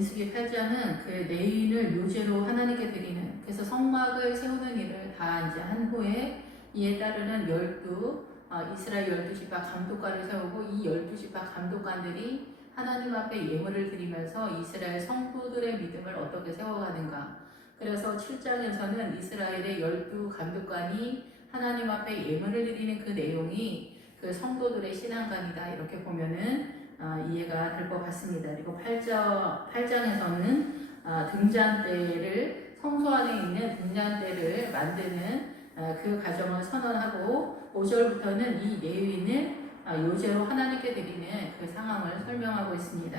민수기 8장은 그 레위인을 요제로 하나님께 드리는, 그래서 성막을 세우는 일을 다 이제 한 후에 이에 따르는 이스라엘 12지파 감독관을 세우고 이 12지파 감독관들이 하나님 앞에 예물을 드리면서 이스라엘 성도들의 믿음을 어떻게 세워가는가. 그래서 7장에서는 이스라엘의 12감독관이 하나님 앞에 예물을 드리는 그 내용이 그 성도들의 신앙관이다, 이렇게 보면은 이해가 될 것 같습니다. 그리고 8장에서는 등잔대를, 성소 안에 있는 등잔대를 만드는 그 과정을 선언하고 5절부터는 이 레위인을 요제로 하나님께 드리는 그 상황을 설명하고 있습니다.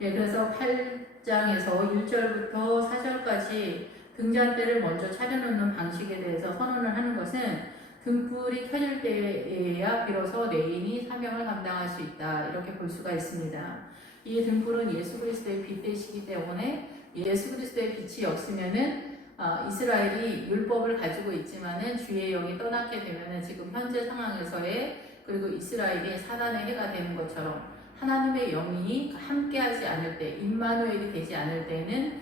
예, 그래서 8장에서 1절부터 4절까지 등잔대를 먼저 차려놓는 방식에 대해서 선언을 하는 것은 등불이 켜질 때에야 비로소 레위인이 사명을 감당할 수 있다, 이렇게 볼 수가 있습니다. 이 등불은 예수 그리스도의 빛 되시기 때문에 예수 그리스도의 빛이 없으면은 이스라엘이 율법을 가지고 있지만은 주의 영이 떠나게 되면은 지금 현재 상황에서의, 그리고 이스라엘이 사단의 해가 되는 것처럼 하나님의 영이 함께하지 않을 때, 임마누엘이 되지 않을 때는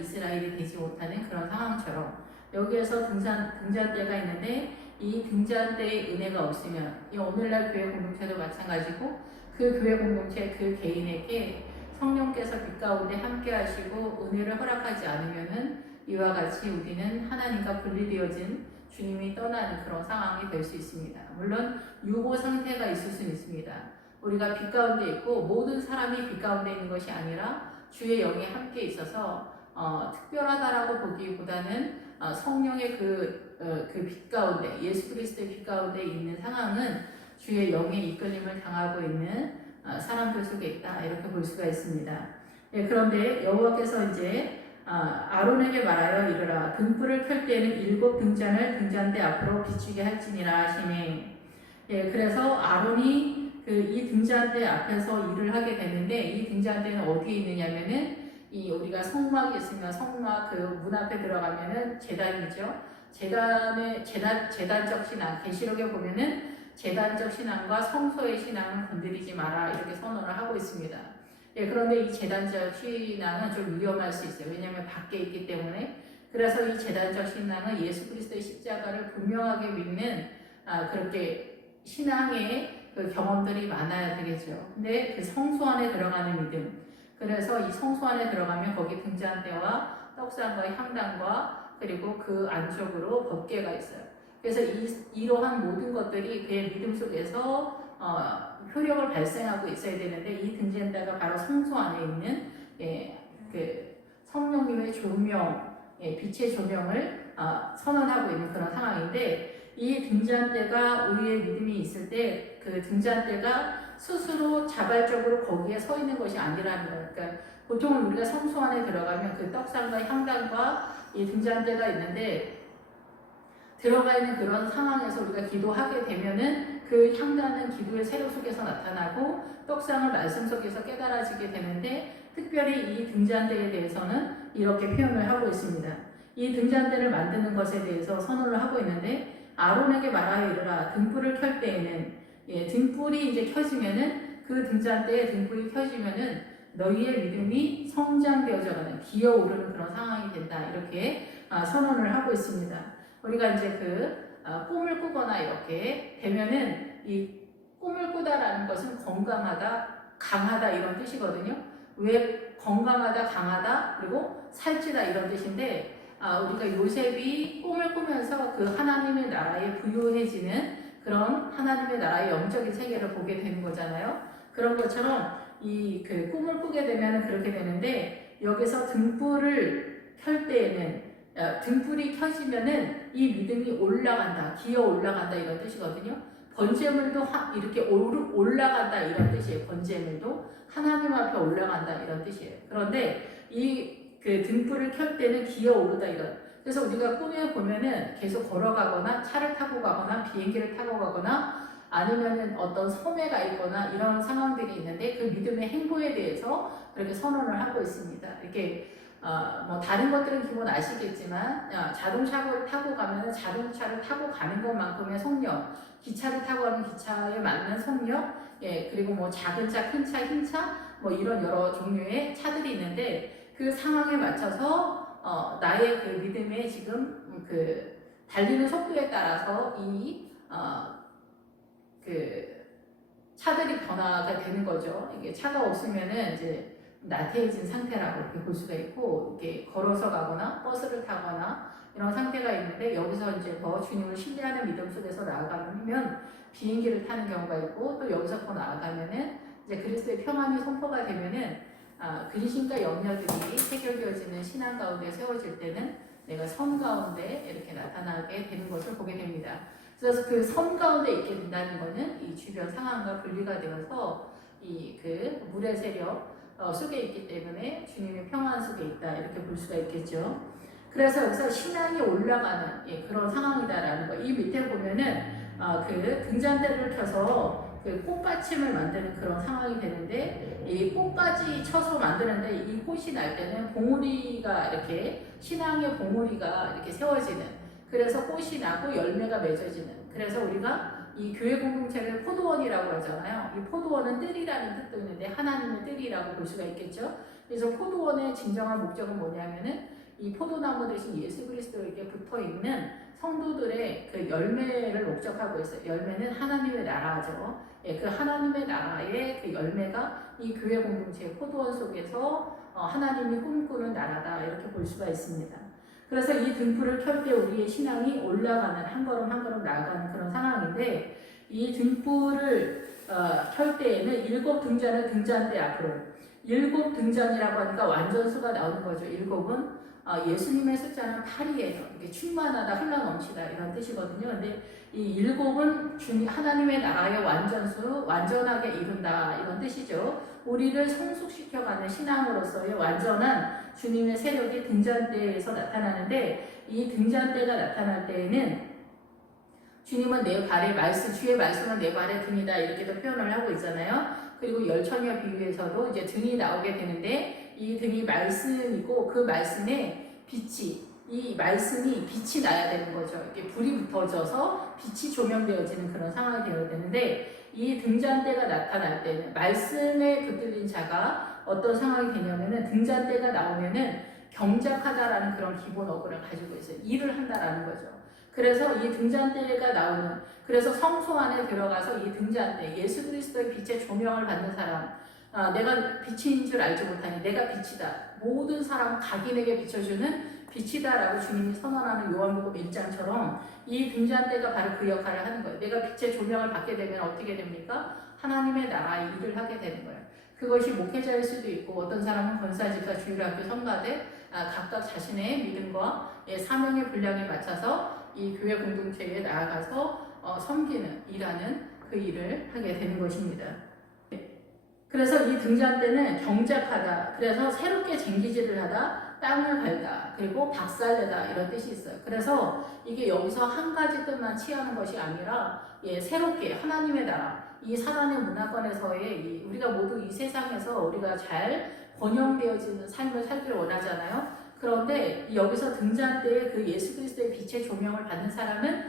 이스라엘이 되지 못하는 그런 상황처럼 여기에서 등잔대가 있는데 이 등잔대의 은혜가 없으면, 이 오늘날 교회 공동체도 마찬가지고 그 교회 공동체 그 개인에게 성령께서 빛 가운데 함께 하시고 은혜를 허락하지 않으면은 이와 같이 우리는 하나님과 분리되어진, 주님이 떠나는 그런 상황이 될 수 있습니다. 물론 유고 상태가 있을 수는 있습니다. 우리가 빛 가운데 있고 모든 사람이 빛 가운데 있는 것이 아니라 주의 영이 함께 있어서 특별하다라고 보기보다는 성령의 그 빛 가운데, 예수 그리스도의 빛 가운데 있는 상황은 주의 영의 이끌림을 당하고 있는 사람들 속에 있다, 이렇게 볼 수가 있습니다. 예, 그런데 여호와께서 이제 아론에게 말하여 이르라, 등불을 켤 때에는 7 등잔을 등잔대 앞으로 비추게 할지니라 하시니. 예, 그래서 아론이 이 등잔대 앞에서 일을 하게 되는데, 이 등잔대는 어디에 있느냐면은 우리가 성막이 있으면 성막 그 문 앞에 들어가면은 제단이죠. 제단적 신앙, 계시록에 보면은 제단적 신앙과 성소의 신앙은 건드리지 마라, 이렇게 선언을 하고 있습니다. 예, 그런데 이 제단적 신앙은 좀 위험할 수 있어요. 왜냐하면 밖에 있기 때문에. 그래서 이 제단적 신앙은 예수 그리스도의 십자가를 분명하게 믿는 그렇게 신앙의 그 경험들이 많아야 되겠죠. 근데 그 성소 안에 들어가는 믿음, 그래서 이 성소 안에 들어가면 거기 등잔대와 떡상과 향단과 그리고 그 안쪽으로 법궤가 있어요. 그래서 이러한 모든 것들이 그의 믿음 속에서 효력을 발생하고 있어야 되는데, 이 등잔대가 바로 성소 안에 있는 그 성령님의 조명, 빛의 조명을 선언하고 있는 그런 상황인데, 이 등잔대가 우리의 믿음이 있을 때 그 등잔대가 스스로 자발적으로 거기에 서 있는 것이 아니라는 거예요. 그러니까 보통은 우리가 성소 안에 들어가면 그 떡상과 향단과 이 등잔대가 있는데, 들어가 있는 그런 상황에서 우리가 기도하게 되면은 그 향단은 기도의 세력 속에서 나타나고 떡상을 말씀 속에서 깨달아지게 되는데, 특별히 이 등잔대에 대해서는 이렇게 표현을 하고 있습니다. 이 등잔대를 만드는 것에 대해서 선언을 하고 있는데, 아론에게 말하여 이르라, 등불을 켤 때에는, 등불이 이제 켜지면은, 그 등잔대에 등불이 켜지면은 너희의 믿음이 성장되어져가는, 기어오르는 그런 상황이 된다, 이렇게 선언을 하고 있습니다. 우리가 이제 꿈을 꾸거나 이렇게 되면은, 이 꿈을 꾸다라는 것은 건강하다, 강하다, 이런 뜻이거든요. 왜 건강하다, 강하다, 그리고 살찌다, 이런 뜻인데, 우리가 요셉이 꿈을 꾸면서 그 하나님의 나라에 부유해지는 그런 하나님의 나라의 영적인 세계를 보게 되는 거잖아요. 그런 것처럼 그 꿈을 꾸게 되면 그렇게 되는데, 여기서 등불을 켤 때에는, 등불이 켜지면은 이 믿음이 올라간다, 기어 올라간다, 이런 뜻이거든요. 번제물도 이렇게 올라간다, 이런 뜻이에요. 번제물도 하나님 앞에 올라간다, 이런 뜻이에요. 그런데 그 등불을 켤 때는 기어 오르다, 이런. 그래서 우리가 꿈에 보면은 계속 걸어가거나 차를 타고 가거나 비행기를 타고 가거나 아니면은 어떤 섬에가 있거나 이런 상황들이 있는데, 그 믿음의 행보에 대해서 그렇게 선언을 하고 있습니다. 이렇게 뭐 다른 것들은 기본 아시겠지만, 자동차를 타고 가면은 자동차를 타고 가는 것만큼의 속력, 기차를 타고 가면 기차에 맞는 속력, 그리고 뭐 작은 차, 큰 차, 흰 차, 뭐 이런 여러 종류의 차들이 있는데 그 상황에 맞춰서 나의 그 믿음의 지금 그 달리는 속도에 따라서 그 차들이 변화가 되는 거죠. 이게 차가 없으면은 이제 나태해진 상태라고 이렇게 볼 수가 있고, 이렇게 걸어서 가거나 버스를 타거나 이런 상태가 있는데, 여기서 이제 더 주님을 신뢰하는 믿음 속에서 나아가면 비행기를 타는 경우가 있고, 또 여기서 더 나아가면은 이제 그리스도의 평안이 선포가 되면은 근심과 염려들이 해결되어지는 신앙 가운데 세워질 때는 내가 섬 가운데 이렇게 나타나게 되는 것을 보게 됩니다. 그래서 그 섬 가운데 있게 된다는 것은 이 주변 상황과 분리가 되어서 이 그 물의 세력 속에 있기 때문에 주님의 평안 속에 있다 이렇게 볼 수가 있겠죠. 그래서 여기서 신앙이 올라가는 그런 상황이다라는 거. 이 밑에 보면은 그 등잔대를 켜서 그 꽃받침을 만드는 그런 상황이 되는데, 이 꽃까지 쳐서 만드는데 이 꽃이 날 때는 봉우리가 이렇게 신앙의 봉우리가 이렇게 세워지는, 그래서 꽃이 나고 열매가 맺어지는, 그래서 우리가 이 교회 공동체를 포도원이라고 하잖아요. 이 포도원은 뜰이라는 뜻도 있는데 하나님의 뜰이라고 볼 수가 있겠죠. 그래서 포도원의 진정한 목적은 뭐냐면은 이 포도나무 대신 예수 그리스도에게 붙어 있는 성도들의 그 열매를 목적하고 있어요. 열매는 하나님의 나라죠. 그 하나님의 나라의 그 열매가 이 교회 공동체의 포도원 속에서 하나님이 꿈꾸는 나라다 이렇게 볼 수가 있습니다. 그래서 이 등불을 켤 때 우리의 신앙이 올라가는, 한 걸음 한 걸음 나아가는 그런 상황인데, 이 등불을 켤 때에는 7등잔을 등잔대 앞으로, 7등잔이라고 하니까 완전수가 나오는 거죠. 7은 예수님의 숫자는 8이에요. 이게 충만하다, 흘러넘치다 이런 뜻이거든요. 근데 이 7은 하나님의 나라의 완전수, 완전하게 이룬다 이런 뜻이죠. 우리를 성숙시켜가는 신앙으로서의 완전한 주님의 세력이 등잔대에서 나타나는데, 이 등잔대가 나타날 때에는 주님은 내 발의 말씀, 주의 말씀은 내 발의 등이다 이렇게도 표현을 하고 있잖아요. 그리고 열처녀 비유에서도 이제 등이 나오게 되는데, 이 등이 말씀이고 그 말씀에 이 말씀이 빛이 나야 되는 거죠. 이렇게 불이 붙어져서 빛이 조명되어지는 그런 상황이 되어야 되는데, 이 등잔대가 나타날 때는 말씀에 붙들린 자가 어떤 상황이 되냐면은 등잔대가 나오면은 경작하다라는 그런 기본 어구를 가지고 있어요. 일을 한다라는 거죠. 그래서 이 등잔대가 나오는, 그래서 성소 안에 들어가서 이 등잔대, 예수 그리스도의 빛의 조명을 받는 사람, 내가 빛인 줄 알지 못하니 내가 빛이다. 모든 사람 각인에게 비춰주는 빛이다라고 주님이 선언하는 요한복음 1장처럼 이 등잔대가 바로 그 역할을 하는 거예요. 내가 빛의 조명을 받게 되면 어떻게 됩니까? 하나님의 나라의 일을 하게 되는 거예요. 그것이 목회자일 수도 있고, 어떤 사람은 권사, 집사, 주일학교 성가대, 각각 자신의 믿음과 사명의 분량에 맞춰서 이 교회 공동체에 나아가서 섬기는, 일하는 그 일을 하게 되는 것입니다. 그래서 이 등잔대는 경작하다, 그래서 새롭게 쟁기질을 하다, 땅을 갈다, 그리고 박살내다 이런 뜻이 있어요. 그래서 이게 여기서 한 가지 뜻만 취하는 것이 아니라 새롭게 하나님의 나라, 이 사단의 문화권에서의 우리가 모두 이 세상에서 우리가 잘 번영되어지는 삶을 살기를 원하잖아요. 그런데 여기서 등잔대에 그 예수 그리스도의 빛의 조명을 받는 사람은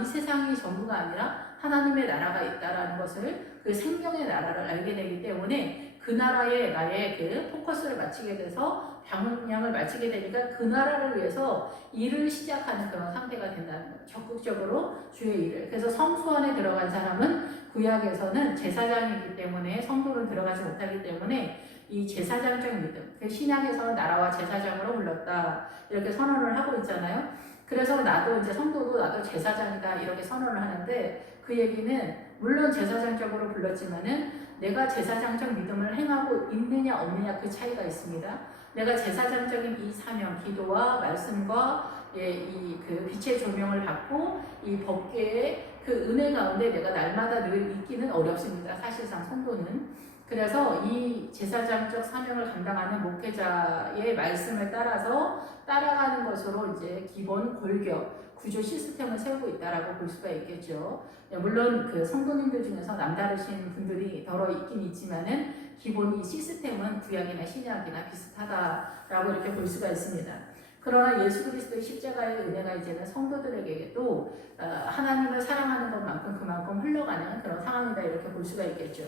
이 세상이 전부가 아니라 하나님의 나라가 있다라는 것을, 그 생명의 나라를 알게 되기 때문에 그 나라에 나의 그 포커스를 맞추게 돼서 방향을 맞추게 되니까 그 나라를 위해서 일을 시작하는 그런 상태가 된다는 거예요. 적극적으로 주의 일을. 그래서 성소 안에 들어간 사람은 구약에서는 제사장이기 때문에, 성도는 들어가지 못하기 때문에 이 제사장적 믿음, 그 신약에서는 나라와 제사장으로 불렀다 이렇게 선언을 하고 있잖아요. 그래서 나도 이제 성도도 나도 제사장이다 이렇게 선언을 하는데, 그 얘기는 물론 제사장적으로 불렀지만은 내가 제사장적 믿음을 행하고 있느냐 없느냐 그 차이가 있습니다. 내가 제사장적인 이 사명, 기도와 말씀과 이 그 빛의 조명을 받고 이 법궤의 그 은혜 가운데 내가 날마다 늘 있기는 어렵습니다. 사실상 성도는. 그래서 이 제사장적 사명을 감당하는 목회자의 말씀을 따라서 따라가는 것으로 이제 기본 골격, 구조 시스템을 세우고 있다라고 볼 수가 있겠죠. 물론 그 성도님들 중에서 남다르신 분들이 더러 있긴 있지만은 기본 이 시스템은 구약이나 신약이나 비슷하다라고 이렇게 볼 수가 있습니다. 그러나 예수 그리스도의 십자가의 은혜가 이제는 성도들에게도 하나님을 사랑하는 것만큼 그만큼 흘러가는 그런 상황이다 이렇게 볼 수가 있겠죠.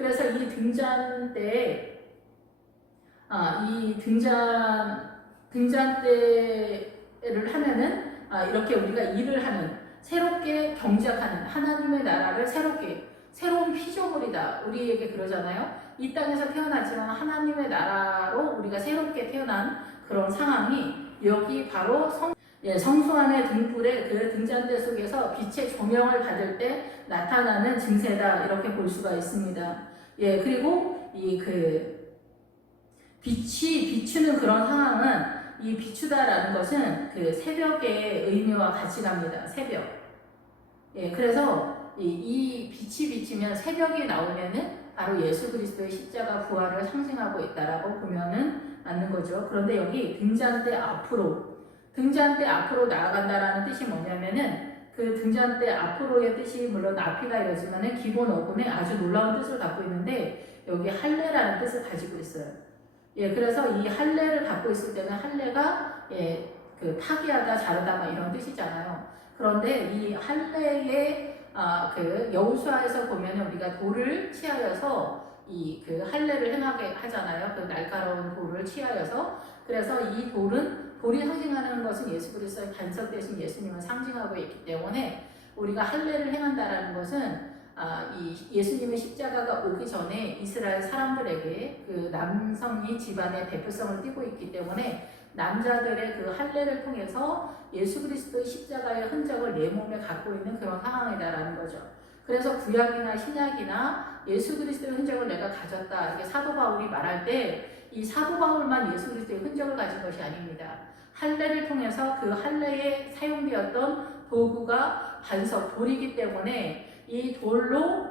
그래서 이 등잔 때에 등잔 때를 하면은 이렇게 우리가 일을 하는 새롭게 경작하는 하나님의 나라를 새로운 피조물이다. 우리에게 그러잖아요. 이 땅에서 태어났지만 하나님의 나라로 우리가 새롭게 태어난 그런 상황이 여기 바로 성소 안의 등불의 그 등잔대 속에서 빛의 조명을 받을 때 나타나는 증세다. 이렇게 볼 수가 있습니다. 그리고 빛이 비추는 그런 상황은 이 비추다라는 것은 그 새벽의 의미와 같이 갑니다. 새벽. 그래서 이 빛이 비치면 새벽이 나오면은 바로 예수 그리스도의 십자가 부활을 상징하고 있다라고 보면은 맞는 거죠. 그런데 여기 등잔대 앞으로 나아간다라는 뜻이 뭐냐면은 그 등잔대 앞으로의 뜻이 물론 앞이가 이러지만은 기본 어근에 아주 놀라운 뜻을 갖고 있는데 여기 할례라는 뜻을 가지고 있어요. 그래서 이 할례를 갖고 있을 때는 할례가 그 파기하다, 자르다 막 이런 뜻이잖아요. 그런데 이 할례의 그 여호수아에서 보면 우리가 돌을 취하여서 그 할례를 행하게 하잖아요. 그 날카로운 돌을 취하여서. 그래서 이 돌이 상징하는 것은 예수 그리스도의 반석 대신 예수님을 상징하고 있기 때문에 우리가 할례를 행한다라는 것은 이 예수님의 십자가가 오기 전에 이스라엘 사람들에게 그 남성이 집안의 대표성을 띠고 있기 때문에 남자들의 그 할례를 통해서 예수 그리스도의 십자가의 흔적을 내 몸에 갖고 있는 그런 상황이다라는 거죠. 그래서 구약이나 신약이나 예수 그리스도의 흔적을 내가 가졌다. 이게 사도 바울이 말할 때 이 사도 바울만 예수 그리스도의 흔적을 가진 것이 아닙니다. 할례를 통해서 그 할례에 사용되었던 도구가 반석, 돌이기 때문에 이 돌로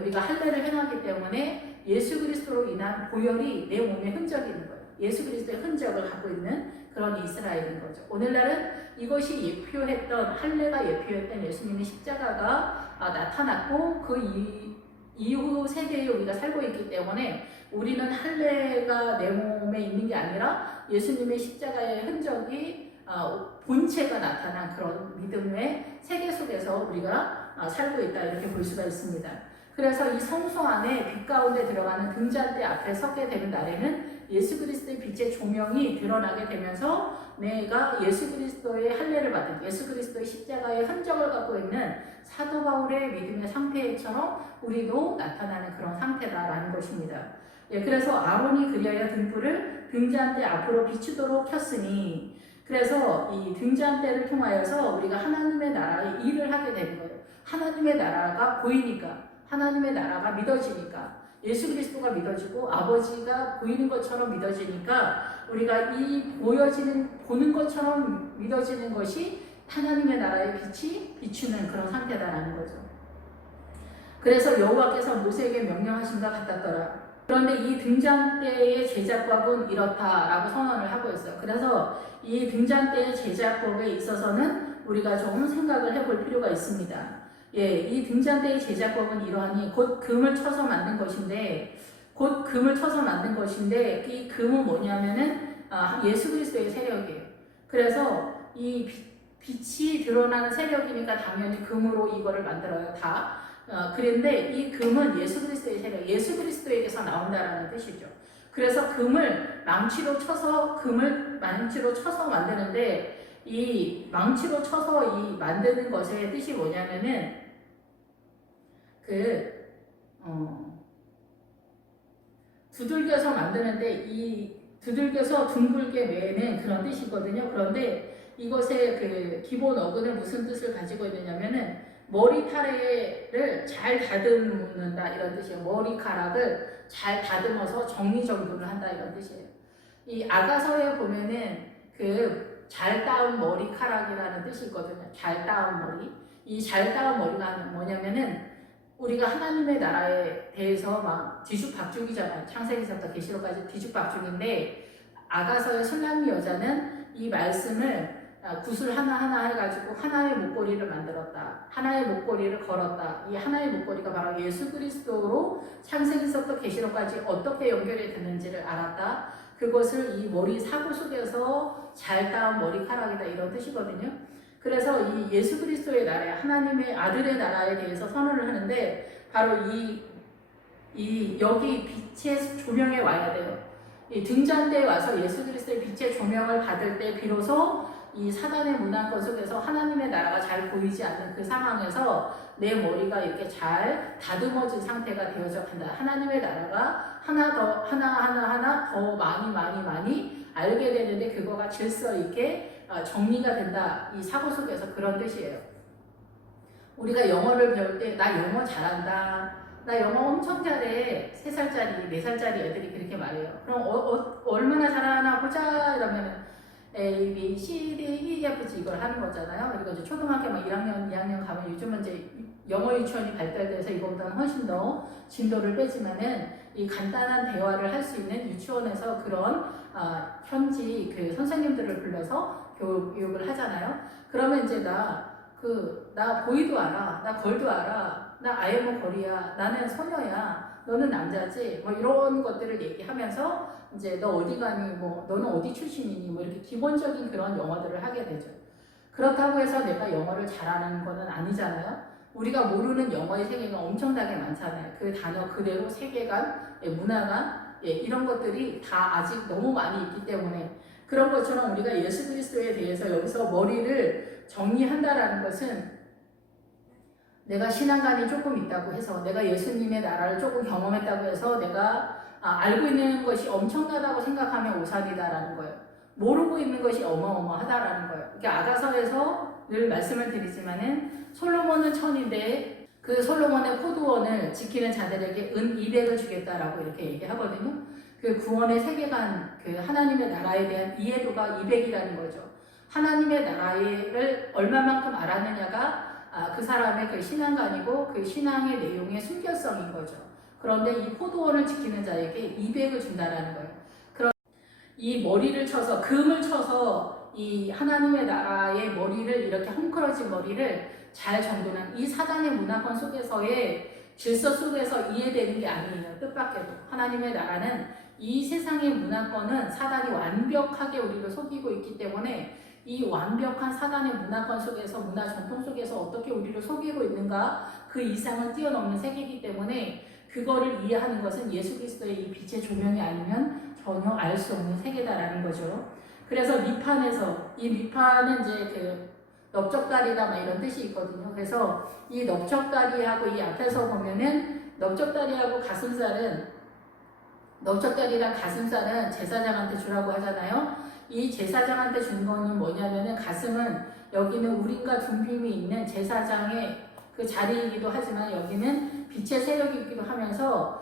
우리가 할례를 행하기 때문에 예수 그리스도로 인한 보혈이 내 몸에 흔적이 있는 거예요. 예수 그리스도의 흔적을 갖고 있는 그런 이스라엘인 거죠. 오늘날은 이것이 할례가 예표했던 예수님의 십자가가 나타났고 그 이후 세대에 우리가 살고 있기 때문에 우리는 할례가 내 몸에 있는 게 아니라 예수님의 십자가의 흔적이 본체가 나타난 그런 믿음의 세계 속에서 우리가 살고 있다 이렇게 볼 수가 있습니다. 그래서 이 성소 안에 빛 가운데 들어가는 등잔대 앞에 서게 되는 날에는 예수 그리스도의 빛의 조명이 드러나게 되면서 내가 예수 그리스도의 할례를 받은 예수 그리스도의 십자가의 흔적을 갖고 있는 사도 바울의 믿음의 상태처럼 우리도 나타나는 그런 상태다라는 것입니다. 그래서 아론이 그리하여 등불을 등잔대 앞으로 비추도록 켰으니 그래서 이 등잔대를 통하여서 우리가 하나님의 나라의 일을 하게 되는 거예요. 하나님의 나라가 보이니까 하나님의 나라가 믿어지니까 예수 그리스도가 믿어지고 아버지가 보이는 것처럼 믿어지니까 우리가 보는 것처럼 믿어지는 것이 하나님의 나라의 빛이 비추는 그런 상태다라는 거죠. 그래서 여호와께서 모세에게 명령하신 것 같았더라. 그런데 이 등잔대의 제작법은 이렇다라고 선언을 하고 있어요. 그래서 이 등잔대의 제작법에 있어서는 우리가 좀 생각을 해볼 필요가 있습니다. 이 등잔대의 제작법은 이러하니 곧 금을 쳐서 만든 것인데 이 금은 뭐냐면은 예수 그리스도의 세력이에요. 그래서 이 빛이 드러나는 세력이니까 당연히 금으로 이거를 만들어요. 다. 그런데 이 금은 예수 그리스도의 세력, 예수 그리스도에게서 나온다라는 뜻이죠. 그래서 금을 망치로 쳐서 만드는데 이 망치로 쳐서 이 만드는 것의 뜻이 뭐냐면은 두들겨서 만드는데 이 두들겨서 둥글게 매는 그런 뜻이거든요. 그런데 이것의 그 기본 어근은 무슨 뜻을 가지고 있느냐면은 머리카락을 잘 다듬는다 이런 뜻이에요. 머리카락을 잘 다듬어서 정리정돈을 한다 이런 뜻이에요. 이 아가서에 보면은 그 잘 따은 머리카락이라는 뜻이 있거든요. 잘 따은 머리. 이 잘 따은 머리가 뭐냐면은 우리가 하나님의 나라에 대해서 막 뒤죽박죽이잖아요. 창세기서부터 계시록까지 뒤죽박죽인데 아가서의 술람미 여자는 이 말씀을 굿을 하나하나 해가지고 하나의 목걸이를 만들었다. 하나의 목걸이를 걸었다. 이 하나의 목걸이가 바로 예수 그리스도로 창세기서부터 계시록까지 어떻게 연결이 됐는지를 알았다. 그것을 이 머리 사고 속에서 잘 따은 머리카락이다 이런 뜻이거든요. 그래서 이 예수 그리스도의 나라, 하나님의 아들의 나라에 대해서 선언을 하는데 바로 이 여기 빛의 조명에 와야 돼요. 이 등잔대에 와서 예수 그리스도의 빛의 조명을 받을 때 비로소 이 사단의 문화권 속에서 하나님의 나라가 잘 보이지 않는 그 상황에서 내 머리가 이렇게 잘 다듬어진 상태가 되어져 간다. 하나님의 나라가 하나 더 많이 알게 되는데 그거가 질서 있게 정리가 된다. 이 사고 속에서 그런 뜻이에요. 우리가 영어를 배울 때 나 영어 잘한다. 나 영어 엄청 잘해. 3살짜리, 4살짜리 애들이 그렇게 말해요. 그럼 얼마나 잘하나 보자 이러면 A, B, C, D, E, F, G 이걸 하는 거잖아요. 그리고 이제 초등학교 막 1학년, 2학년 가면 요즘은 이제 영어 유치원이 발달돼서 이거보다는 훨씬 더 진도를 빼지만은 이 간단한 대화를 할 수 있는 유치원에서 그런 현지 그 선생님들을 불러서 교육을 하잖아요. 그러면 이제 나 보이도 알아. 나 걸도 알아. 나 아예모 걸이야. 나는 소녀야. 너는 남자지. 뭐 이런 것들을 얘기하면서 이제 너 어디 가니? 뭐 너는 어디 출신이니? 뭐 이렇게 기본적인 그런 영어들을 하게 되죠. 그렇다고 해서 내가 영어를 잘하는 거는 아니잖아요. 우리가 모르는 영어의 세계가 엄청나게 많잖아요. 그 단어 그대로 세계관, 문화관, 이런 것들이 다 아직 너무 많이 있기 때문에 그런 것처럼 우리가 예수 그리스도에 대해서 여기서 머리를 정리한다라는 것은 내가 신앙관이 조금 있다고 해서 내가 예수님의 나라를 조금 경험했다고 해서 내가 알고 있는 것이 엄청나다고 생각하면 오산이다라는 거예요. 모르고 있는 것이 어마어마하다라는 거예요. 이게 아가서에서 늘 말씀을 드리지만은 솔로몬은 천인데 그 솔로몬의 포도원을 지키는 자들에게 은 200을 주겠다라고 이렇게 얘기하거든요. 그 구원의 세계관, 그 하나님의 나라에 대한 이해도가 200이라는 거죠. 하나님의 나라를 얼마만큼 알았느냐가 그 사람의 그 신앙관이고 그 신앙의 내용의 순결성인 거죠. 그런데 이 포도원을 지키는 자에게 200을 준다라는 거예요. 그럼 이 머리를 쳐서 금을 쳐서 이 하나님의 나라의 머리를 이렇게 헝클어진 머리를 잘 정돈한 이 사단의 문화권 속에서의 질서 속에서 이해되는 게 아니에요. 뜻밖에도 하나님의 나라는 이 세상의 문화권은 사단이 완벽하게 우리를 속이고 있기 때문에 이 완벽한 사단의 문화권 속에서 문화 전통 속에서 어떻게 우리를 속이고 있는가 그 이상을 뛰어넘는 세계이기 때문에 그거를 이해하는 것은 예수 그리스도의 이 빛의 조명이 아니면 전혀 알 수 없는 세계다라는 거죠. 그래서 미판에서 이 미판은 이제 그 넓적다리다 막 이런 뜻이 있거든요. 그래서 이 넓적다리하고 이 앞에서 보면은 넓적다리하고 넓적다리랑 가슴살은 제사장한테 주라고 하잖아요. 이 제사장한테 준 거는 뭐냐면은 가슴은 여기는 우림과 둠빔이 있는 제사장의 그 자리이기도 하지만 여기는 빛의 세력이기도 하면서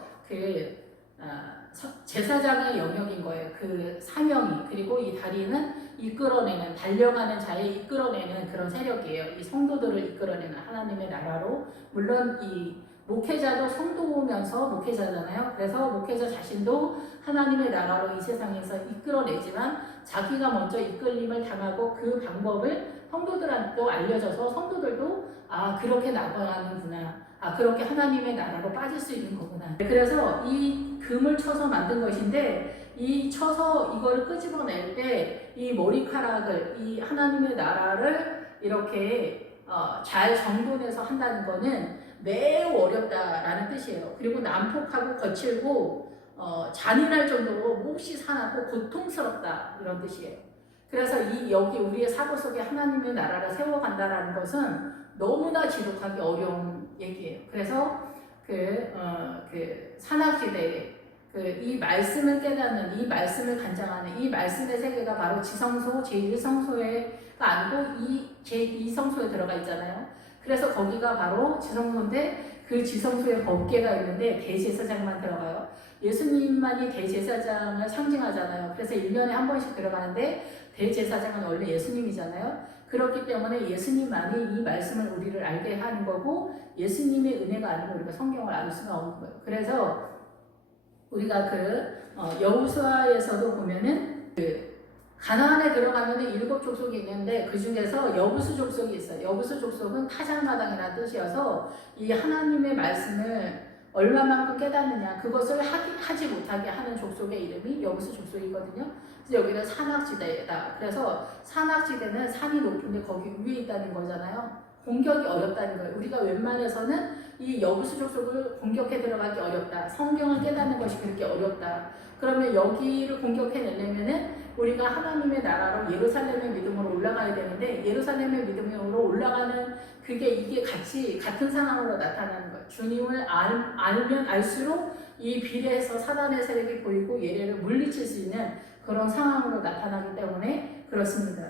제사장의 영역인 거예요. 그 사명이. 그리고 이 다리는 이끌어내는, 달려가는 자에 이끌어내는 그런 세력이에요. 이 성도들을 이끌어내는 하나님의 나라로. 물론 이 목회자도 성도면서 목회자잖아요. 그래서 목회자 자신도 하나님의 나라로 이 세상에서 이끌어내지만 자기가 먼저 이끌림을 당하고 그 방법을 성도들한테 알려져서 성도들도 그렇게 나가는구나. 그렇게 하나님의 나라로 빠질 수 있는 거구나. 그래서 이 금을 쳐서 만든 것인데 이 쳐서 이거를 끄집어낼 때 이 머리카락을 이 하나님의 나라를 이렇게 잘 정돈해서 한다는 거는 매우 어렵다라는 뜻이에요. 그리고 난폭하고 거칠고 잔인할 정도로 몹시 사납고 고통스럽다 이런 뜻이에요. 그래서 여기 우리의 사고 속에 하나님의 나라를 세워간다라는 것은 너무나 지독하기 어려운 얘기예요. 그래서 산악지대에 이 말씀을 깨닫는, 이 말씀을 간장하는 이 말씀의 세계가 바로 지성소, 제1성소가 아니고 이 제2성소에 들어가 있잖아요. 그래서 거기가 바로 지성소인데 그 지성소에 법궤가 있는데 대제사장만 들어가요. 예수님만이 대제사장을 상징하잖아요. 그래서 1년에 한 번씩 들어가는데 대제사장은 원래 예수님이잖아요. 그렇기 때문에 예수님만이 이 말씀을 우리를 알게 하는 거고 예수님의 은혜가 아니면 우리가 성경을 알 수가 없는 거예요. 그래서 우리가 여호수아에서도 보면은 가나안에 들어가면은 7 족속이 있는데 그 중에서 여부수 족속이 있어요. 여부수 족속은 타작마당이라는 뜻이어서 이 하나님의 말씀을 얼마만큼 깨닫느냐 그것을 하지 못하게 하는 족속의 이름이 여부수 족속이거든요. 그래서 여기는 산악지대다. 그래서 산악지대는 산이 높은데 거기 위에 있다는 거잖아요. 공격이 어렵다는 거예요. 우리가 웬만해서는 이 여부수족 속을 공격해 들어가기 어렵다. 성경을 깨닫는 것이 그렇게 어렵다. 그러면 여기를 공격해내려면은 우리가 하나님의 나라로 예루살렘의 믿음으로 올라가야 되는데 예루살렘의 믿음으로 올라가는 이게 같은 상황으로 나타나는 거예요. 주님을 알면 알수록 이 비례해서 사단의 세력이 보이고 예례를 물리칠 수 있는 그런 상황으로 나타나기 때문에 그렇습니다.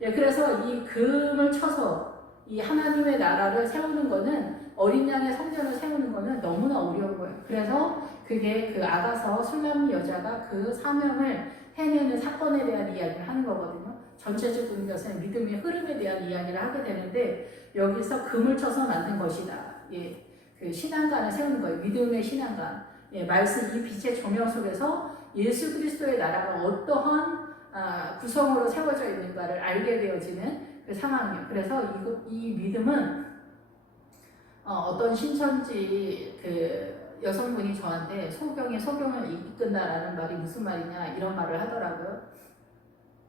예, 그래서 이 금을 쳐서 이 하나님의 나라를 세우는 거는 어린 양의 성전을 세우는 거는 너무나 어려운 거예요. 그래서 그게 그 아가서 술람 여자가 그 사명을 해내는 사건에 대한 이야기를 하는 거거든요. 전체적인 것은 믿음의 흐름에 대한 이야기를 하게 되는데 여기서 금을 쳐서 만든 것이다. 예, 그 신앙관을 세우는 거예요. 믿음의 신앙관. 예, 말씀 이 빛의 조명 속에서 예수 그리스도의 나라가 어떠한 구성으로 세워져 있는가를 알게 되어지는 그 상황이에요. 그래서 이 믿음은 어떤 신천지 그 여성분이 저한테 소경을 이끈다라는 말이 무슨 말이냐 이런 말을 하더라고요.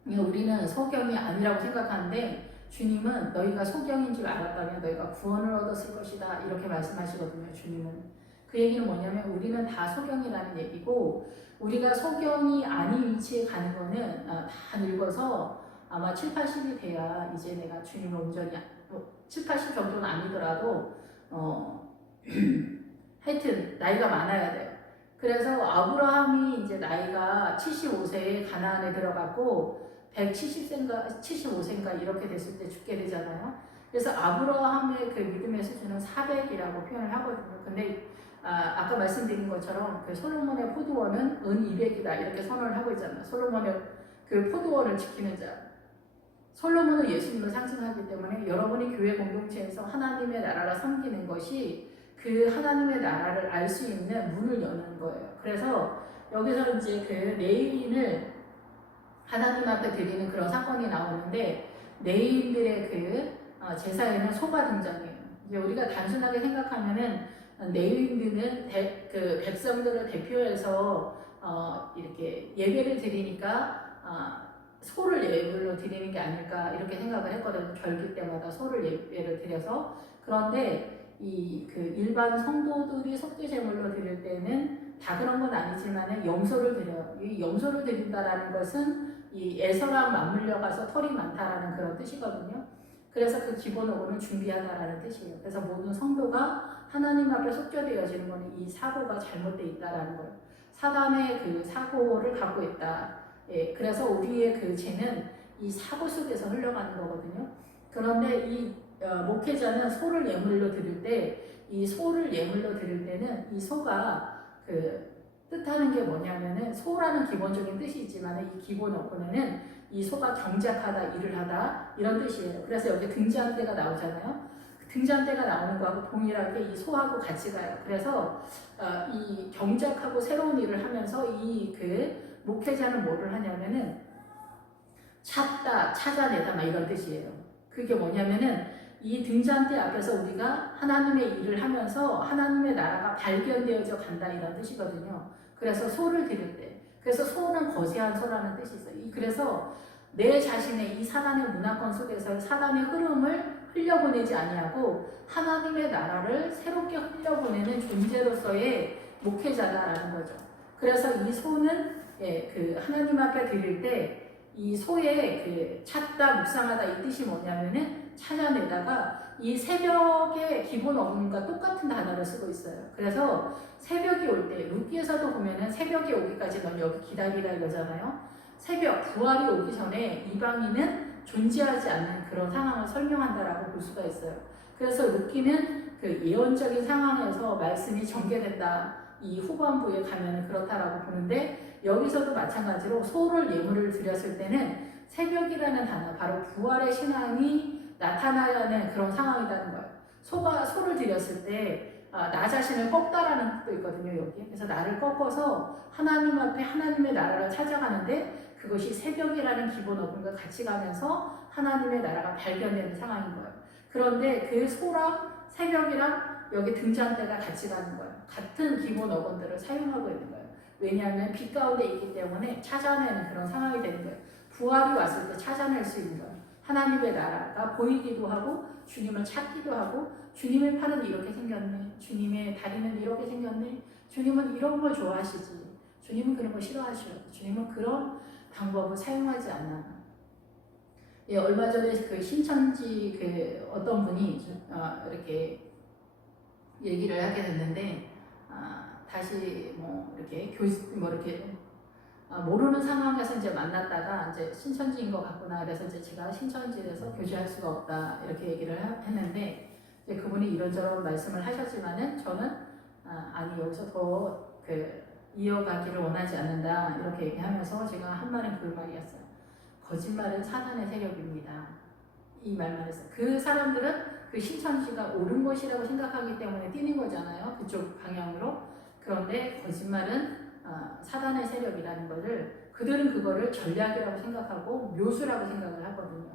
우리는 소경이 아니라고 생각하는데 주님은 너희가 소경인 줄 알았다면 너희가 구원을 얻었을 것이다 이렇게 말씀하시거든요. 주님은. 그 얘기는 뭐냐면 우리는 다 소경이라는 얘기고 우리가 소경이 아닌 위치에 가는 거는 다 늙어서 아마 7, 80이 돼야 이제 내가 주님을 온전히 7, 80 정도는 아니더라도 하여튼 나이가 많아야 돼요. 그래서 아브라함이 이제 나이가 75세에 가나안에 들어갔고 170세인가 75세인가 이렇게 됐을 때 죽게 되잖아요. 그래서 아브라함의 그 믿음의 수준은 400이라고 표현을 하거든요. 근데 아까 말씀드린 것처럼 그 솔로몬의 포도원은 은 200이다 이렇게 선언을 하고 있잖아요. 솔로몬의 그 포도원을 지키는 자. 솔로몬은 예수님을 상징하기 때문에 여러분이 교회 공동체에서 하나님의 나라를 섬기는 것이 그 하나님의 나라를 알 수 있는 문을 여는 거예요. 그래서 여기서 이제 그 레위인을 하나님 앞에 드리는 그런 사건이 나오는데 레위인들의 그 제사에는 소가 등장해요. 이제 우리가 단순하게 생각하면은 레위인들은 그 백성들을 대표해서 이렇게 예배를 드리니까 소를 예물로 드리는 게 아닐까 이렇게 생각을 했거든요. 절기 때마다 소를 예배를 드려서. 그런데 그 일반 성도들이 속죄 제물로 드릴 때는 다 그런 건 아니지만 염소를 드려요. 이 염소를 드린다라는 것은 이 에서랑 맞물려 가서 털이 많다라는 그런 뜻이거든요. 그래서 그 기본어고는 준비하다라는 뜻이에요. 그래서 모든 성도가 하나님 앞에 속죄되어지는 것은 이 사고가 잘못되어 있다라는 거예요. 사단의 그 사고를 갖고 있다. 예, 그래서 우리의 그 죄는 이 사고 속에서 흘러가는 거거든요. 그런데 이 목회자는 소를 예물로 드릴 때, 이 소를 예물로 드릴 때는 이 소가 그 뜻하는 게 뭐냐면은 소라는 기본적인 뜻이 있지만 이 기본 어근에는 이 소가 경작하다, 일을 하다 이런 뜻이에요. 그래서 여기 등잔대가 나오잖아요. 등잔대가 나오는 거하고 동일하게 이 소하고 같이 가요. 그래서 이 경작하고 새로운 일을 하면서 이 그 목회자는 뭐를 하냐면은 찾다, 찾아내다 막 이런 뜻이에요. 그게 뭐냐면은 이 등잔대 앞에서 우리가 하나님의 일을 하면서 하나님의 나라가 발견되어져 간다 이런 뜻이거든요. 그래서 소를 드릴 때, 그래서 소는 거대한 소라는 뜻이 있어요. 그래서 내 자신의 이 사단의 문화권 속에서 사단의 흐름을 흘려보내지 아니하고 하나님의 나라를 새롭게 흘려보내는 존재로서의 목회자다라는 거죠. 그래서 이 소는 그 하나님 앞에 드릴 때 이 소의 그 찾다, 묵상하다 이 뜻이 뭐냐면은 찾아내다가 이 새벽의 기본 어근과 똑같은 단어를 쓰고 있어요. 그래서 새벽이 올 때, 루키에서도 보면은 새벽이 오기까지 넌 여기 기다리라 이러잖아요. 새벽, 부활이 오기 전에 이방인은 존재하지 않는 그런 상황을 설명한다라고 볼 수가 있어요. 그래서 루키는 그 예언적인 상황에서 말씀이 전개된다. 이 후반부에 가면 그렇다라고 보는데 여기서도 마찬가지로 소를 예물을 드렸을 때는 새벽이라는 단어, 바로 부활의 신앙이 나타나야 하는 그런 상황이라는 거예요. 소를 드렸을 때 나 자신을 꺾다라는 뜻도 있거든요. 여기. 그래서 나를 꺾어서 하나님 앞에 하나님의 나라를 찾아가는데 그것이 새벽이라는 기본 어근과 같이 가면서 하나님의 나라가 발견되는 상황인 거예요. 그런데 그 소랑 새벽이랑 여기 등잔대가 같이 가는 거예요. 같은 기본 어근들을 사용하고 있는 거예요. 왜냐하면 빛 가운데 있기 때문에 찾아내는 그런 상황이 되는 거예요. 부활이 왔을 때 찾아낼 수 있는 거예요. 하나님의 나라가 보이기도 하고 주님을 찾기도 하고 주님의 팔은 이렇게 생겼네, 주님의 다리는 이렇게 생겼네, 주님은 이런 걸 좋아하시지, 주님은 그런 걸 싫어하셔, 주님은 그런 방법을 사용하지 않나. 예, 얼마 전에 그 신천지 그 어떤 분이 이렇게 얘기를 하게 됐는데, 다시 뭐 이렇게 뭐 이렇게 모르는 상황에서 이제 만났다가 이제 신천지인 것 같구나. 그래서 이제 제가 신천지에서 교제할 수가 없다 이렇게 얘기를 했는데, 이제 그분이 이런저런 말씀을 하셨지만은 저는 아니 여기서 더 그 이어가기를 원하지 않는다 이렇게 얘기하면서 제가 한 말은 그 말이었어요. 거짓말은 사단의 세력입니다. 이 말만 했어요. 그 사람들은 그 신천지가 옳은 것이라고 생각하기 때문에 뛰는 거잖아요. 그쪽 방향으로. 그런데 거짓말은 사단의 세력이라는 것을 그들은 그거를 전략이라고 생각하고 묘수라고 생각을 하거든요.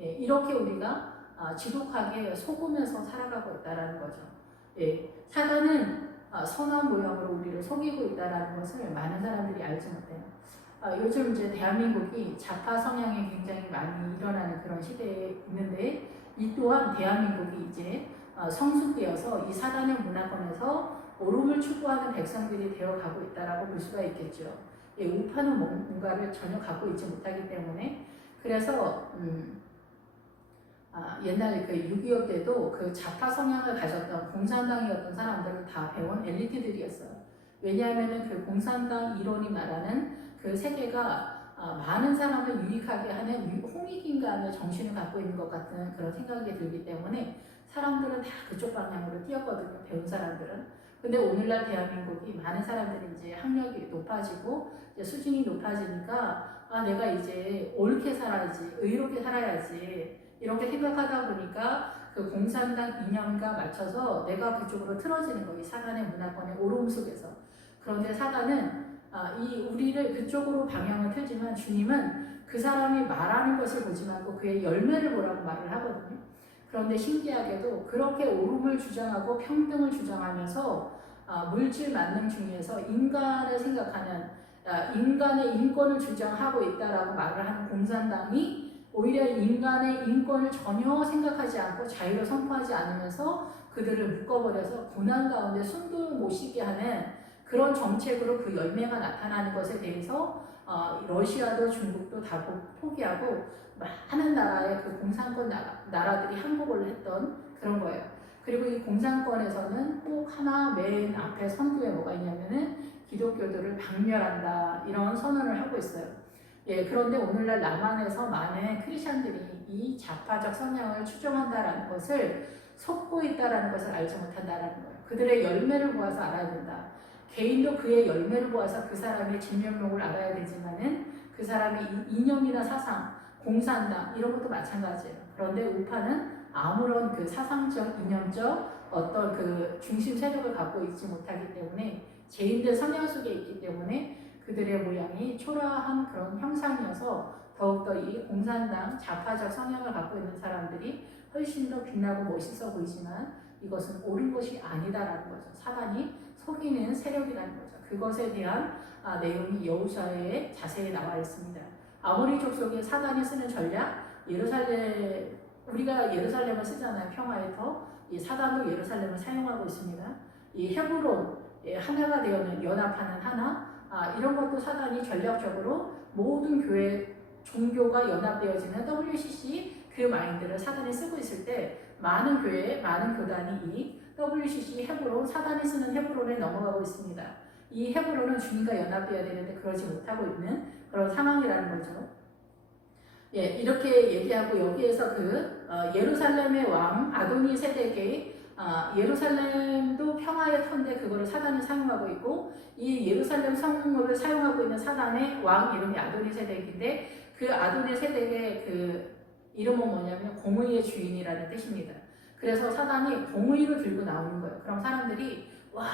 예, 이렇게 우리가 지독하게 속으면서 살아가고 있다는 거죠. 예, 사단은 선한 모양으로 우리를 속이고 있다는 것을 많은 사람들이 알지 못해요. 요즘 이제 대한민국이 좌파 성향이 굉장히 많이 일어나는 그런 시대에 있는데, 이 또한 대한민국이 이제 성숙되어서 이 사단의 문화권에서 옳음을 추구하는 백성들이 되어가고 있다라고 볼 수가 있겠죠. 예, 우파는 뭔가를 전혀 갖고 있지 못하기 때문에. 그래서 옛날 그 6.25 때도 그 좌파 성향을 가졌던 공산당이었던 사람들은 다 배운 엘리트들이었어요. 왜냐하면 그 공산당 이론이 말하는 그 세계가 많은 사람을 유익하게 하는 홍익인간의 정신을 갖고 있는 것 같은 그런 생각이 들기 때문에 사람들은 다 그쪽 방향으로 뛰었거든요. 배운 사람들은. 근데 오늘날 대한민국이 많은 사람들이 이제 학력이 높아지고 이제 수준이 높아지니까 내가 이제 옳게 살아야지, 의롭게 살아야지 이렇게 생각하다 보니까 그 공산당 이념과 맞춰서 내가 그쪽으로 틀어지는 거예요. 사단의 문화권의 오름 속에서. 그런데 사단은 이 우리를 그쪽으로 방향을 틀지만 주님은 그 사람이 말하는 것을 보지 말고 그의 열매를 보라고 말을 하거든요. 그런데 신기하게도 그렇게 옳음을 주장하고 평등을 주장하면서 물질 만능 중에서 인간을 생각하는 인간의 인권을 주장하고 있다라고 말을 하는 공산당이 오히려 인간의 인권을 전혀 생각하지 않고 자유를 선포하지 않으면서 그들을 묶어버려서 고난 가운데 숨도 못 쉬게 하는 그런 정책으로 그 열매가 나타나는 것에 대해서 러시아도 중국도 다 포기하고 많은 나라의 그 공산권 나라들이 항복을 했던 그런 거예요. 그리고 이 공산권에서는 꼭 하나 맨 앞에 선두에 뭐가 있냐면은 기독교들을 박멸한다 이런 선언을 하고 있어요. 예, 그런데 오늘날 남한에서 많은 크리스천들이 이 좌파적 성향을 추종한다라는 것을 속고 있다라는 것을 알지 못한다라는 거예요. 그들의 열매를 보아서 알아야 된다. 개인도 그의 열매를 보아서 그 사람의 진면목을 알아야 되지만은 그 사람의 이념이나 사상, 공산당 이런 것도 마찬가지예요. 그런데 우파는 아무런 그 사상적, 이념적 어떤 그 중심 세력을 갖고 있지 못하기 때문에 죄인들 성향 속에 있기 때문에 그들의 모양이 초라한 그런 형상이어서 더욱더 이 공산당 좌파적 성향을 갖고 있는 사람들이 훨씬 더 빛나고 멋있어 보이지만 이것은 옳은 것이 아니다라는 거죠. 사단이 속이는 세력이라는 거죠. 그것에 대한 내용이 여호수아에 자세히 나와 있습니다. 아모리 족속의 사단이 쓰는 전략, 예루살렘, 우리가 예루살렘을 쓰잖아요. 평화의 터. 이 사단도 예루살렘을 사용하고 있습니다. 이 헤브론, 하나가 되어는 연합하는 하나, 이런 것도 사단이 전략적으로 모든 교회 종교가 연합되어지는 WCC 그 마인드를 사단이 쓰고 있을 때 많은 교회, 많은 교단이 이 WCC 헤브론, 사단이 쓰는 헤브론에 넘어가고 있습니다. 이 헤브론은 주님과 연합되어야 되는데 그러지 못하고 있는 그런 상황이라는 거죠. 예, 이렇게 얘기하고 여기에서 그 예루살렘의 왕 아도니 세덱의 예루살렘도 평화의 터인데 그거를 사단이 사용하고 있고 이 예루살렘 성문을 사용하고 있는 사단의 왕 이름이 아도니 세덱인데 그 아도니 세덱의 그 이름은 뭐냐면 공의의 주인이라는 뜻입니다. 그래서 사단이 공의를 들고 나오는 거예요. 그럼 사람들이 와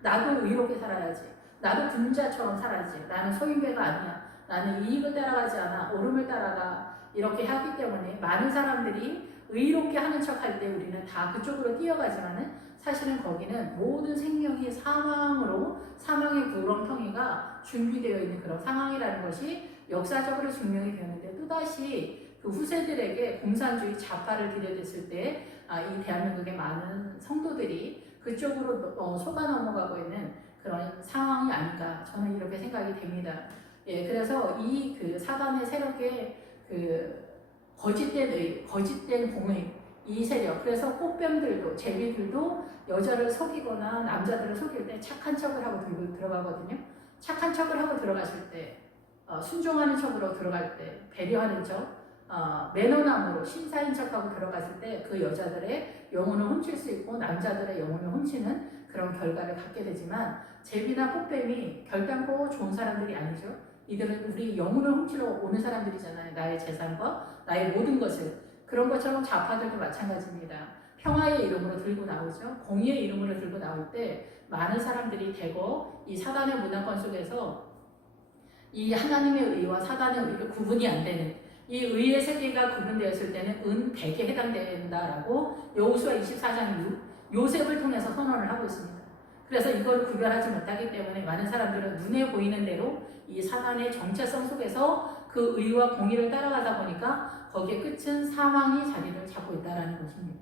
나도 의롭게 살아야지, 나도 군자처럼 살아야지, 나는 소인배가 아니야, 나는 이익을 따라가지 않아 옳음을 따라가 이렇게 하기 때문에 많은 사람들이 의롭게 하는 척 할 때 우리는 다 그쪽으로 뛰어가지만은 사실은 거기는 모든 생명이 사망으로 사망의 구렁텅이가 준비되어 있는 그런 상황이라는 것이 역사적으로 증명이 되었는데 또다시 그 후세들에게 공산주의 좌파를 들여댔을 때 이 대한민국의 많은 성도들이 그쪽으로 속아 넘어가고 있는 그런 상황이 아닌가 저는 이렇게 생각이 됩니다. 예, 그래서 이 그 사단의 세력의 그 거짓된 공의 이 세력 그래서 꽃뱀들도 제비들도 여자를 속이거나 남자들을 속일 때 착한 척을 하고 들어가거든요. 착한 척을 하고 들어갔을 때 순종하는 척으로 들어갈 때 배려하는 척 매너남으로 신사인 척하고 들어갔을 때 그 여자들의 영혼을 훔칠 수 있고 남자들의 영혼을 훔치는 그런 결과를 갖게 되지만 제비나 꽃뱀이 결단코 좋은 사람들이 아니죠. 이들은 우리 영혼을 훔치러 오는 사람들이잖아요. 나의 재산과 나의 모든 것을. 그런 것처럼 좌파들도 마찬가지입니다. 평화의 이름으로 들고 나오죠. 공의의 이름으로 들고 나올 때 많은 사람들이 대거 이 사단의 문화권 속에서 이 하나님의 의와 사단의 의를 구분이 안 되는 이 의의 세계가 구분되었을 때는 은 100에 해당된다라고 여호수아 24장 6 요셉을 통해서 선언을 하고 있습니다. 그래서 이걸 구별하지 못하기 때문에 많은 사람들은 눈에 보이는 대로 이 사단의 정체성 속에서 그 의와 공의를 따라가다 보니까 거기에 끝은 사망이 자리를 잡고 있다는 것입니다.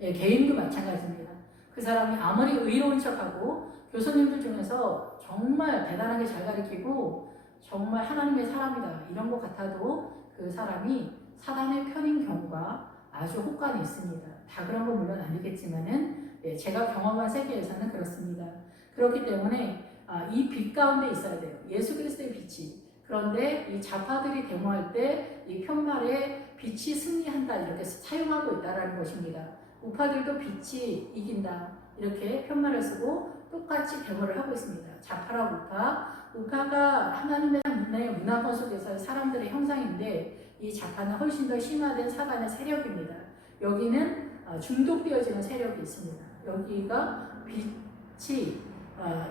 예, 개인도 마찬가지입니다. 그 사람이 아무리 의로운 척하고 교수님들 중에서 정말 대단하게 잘 가르치고 정말 하나님의 사람이다 이런 것 같아도 그 사람이 사단의 편인 경우가 아주 혹간에 있습니다. 다 그런 건 물론 아니겠지만은 제가 경험한 세계에서는 그렇습니다. 그렇기 때문에 이 빛 가운데 있어야 돼요. 예수 그리스도의 빛이. 그런데 이 좌파들이 데모할 때 이 편말에 빛이 승리한다 이렇게 사용하고 있다는 것입니다. 우파들도 빛이 이긴다 이렇게 편말을 쓰고 똑같이 데모를 하고 있습니다. 좌파랑 우파가 하나님의 문화권 속에서 사람들의 형상인데 이 좌파는 훨씬 더 심화된 사단의 세력입니다. 여기는 중독되어지는 세력이 있습니다. 여기가 빛이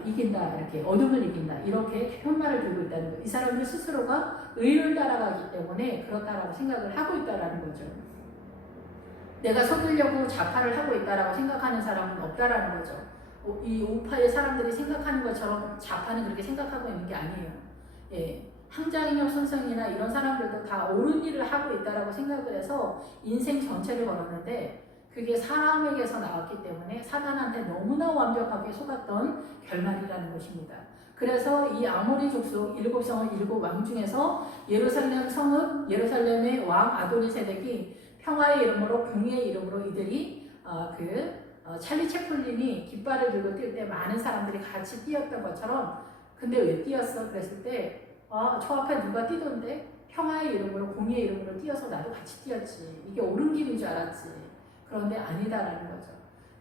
이긴다 이렇게 어둠을 이긴다 이렇게 편말을 들고 있다는 거예요. 이 사람들 스스로가 의를 따라가기 때문에 그렇다라고 생각을 하고 있다라는 거죠. 내가 속이려고 좌파를 하고 있다라고 생각하는 사람은 없다라는 거죠. 이 우파의 사람들이 생각하는 것처럼 좌파는 그렇게 생각하고 있는 게 아니에요. 예, 항자인혁 선생이나 이런 사람들도 다 옳은 일을 하고 있다라고 생각을 해서 인생 전체를 걸었는데 그게 사람에게서 나왔기 때문에 사단한테 너무나 완벽하게 속았던 결말이라는 것입니다. 그래서 이 아모리 족속 7성의 7왕 중에서 예루살렘 성읍 예루살렘의 왕 아도니세덱이 평화의 이름으로 공의의 이름으로 이들이 찰리 채플린이 깃발을 들고 뛸 때 많은 사람들이 같이 뛰었던 것처럼 근데 왜 뛰었어? 그랬을 때 저 앞에 누가 뛰던데 평화의 이름으로 공의의 이름으로 뛰어서 나도 같이 뛰었지. 이게 옳은 길인 줄 알았지. 그런데 아니다라는 거죠.